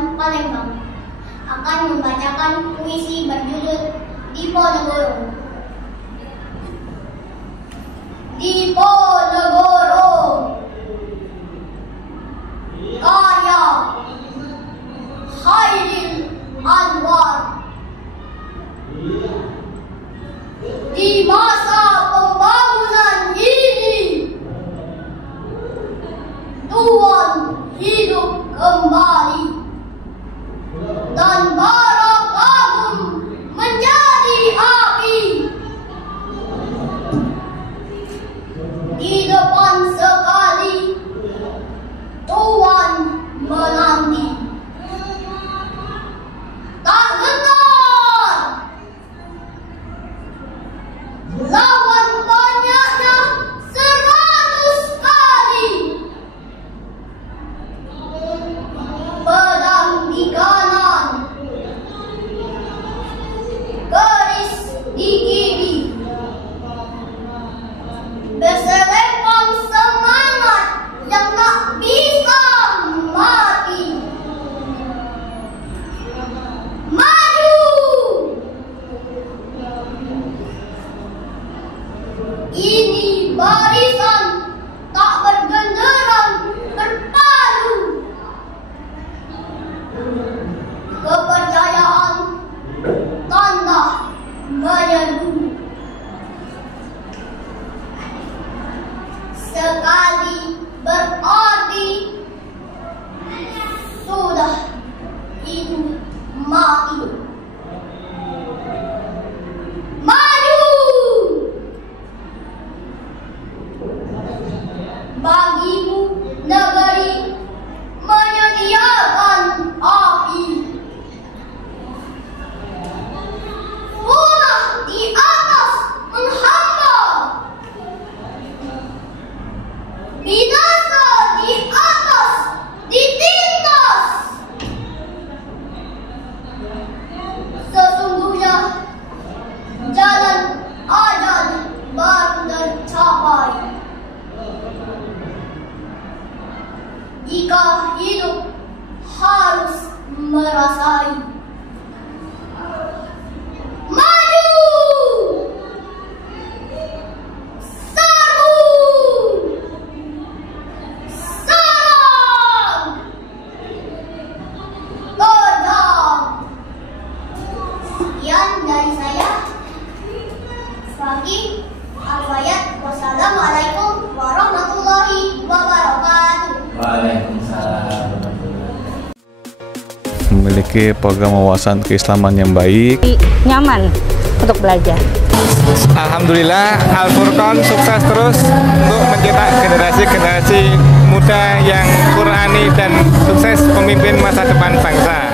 Keraton Palembang akan membacakan puisi berjudul Diponegoro. Diponegoro, karya Khairil Anwar. Di masa pembangunan ini, Tuhan hidup kembali dan bara kagum menjadi api. Di depan sekali Tuhan menanti. Tak gentar lawan banyaknya 100 kali. Pedang di kanan, garis di kiri, berselepang semangat yang tak bisa mati. Maju! Ini barisan tak bergenderang berpadu. Kepercayaan tanda gaya dulu. Sekali berarti sudah itu mati. Maju! Bagimu negeri menyediakan api. Punah di atas menghamba, binasa di atas ditindas. Sesungguhnya jalan ajal baru tercapai jika hidup harus merasai. Maju! Serbu! Serang! Todong! Sekian dari saya. Fakih Al-Fayat. Wassalamualaikum warahmatullahi wabarakatuh. Waalaikumsalam. Memiliki program wawasan keislaman yang baik, nyaman untuk belajar. Alhamdulillah, Al-Furqan sukses terus untuk mencetak generasi-generasi muda yang Qurani dan sukses memimpin masa depan bangsa.